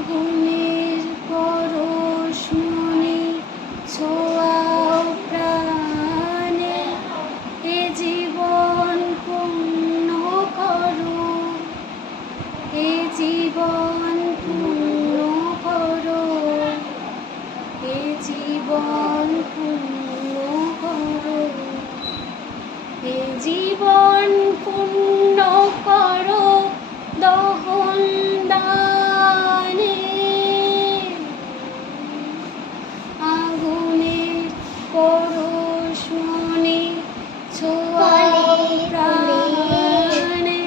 আগুনের পরশ মনে ছোঁয়াও প্রাণে এ জীবন পূর্ণ করো। এ জীবন পূর্ণ করো। এ জীবন পূর্ণ পরশ মনে ছোঁয়া প্রাণে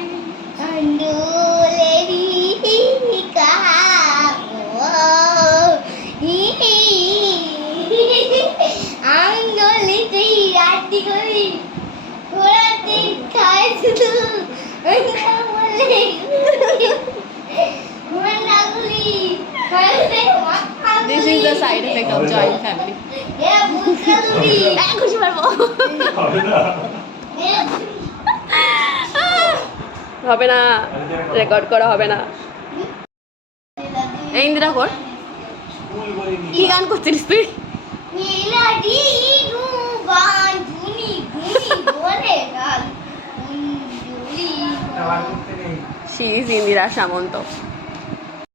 This is the side effect of joint family. খুশি পারব হবে না রেকর্ড করা হবে না। এই ইন্দিরা কর। কি গান করছিলিস তুই? ইজ ইন্দিরা সামন্ত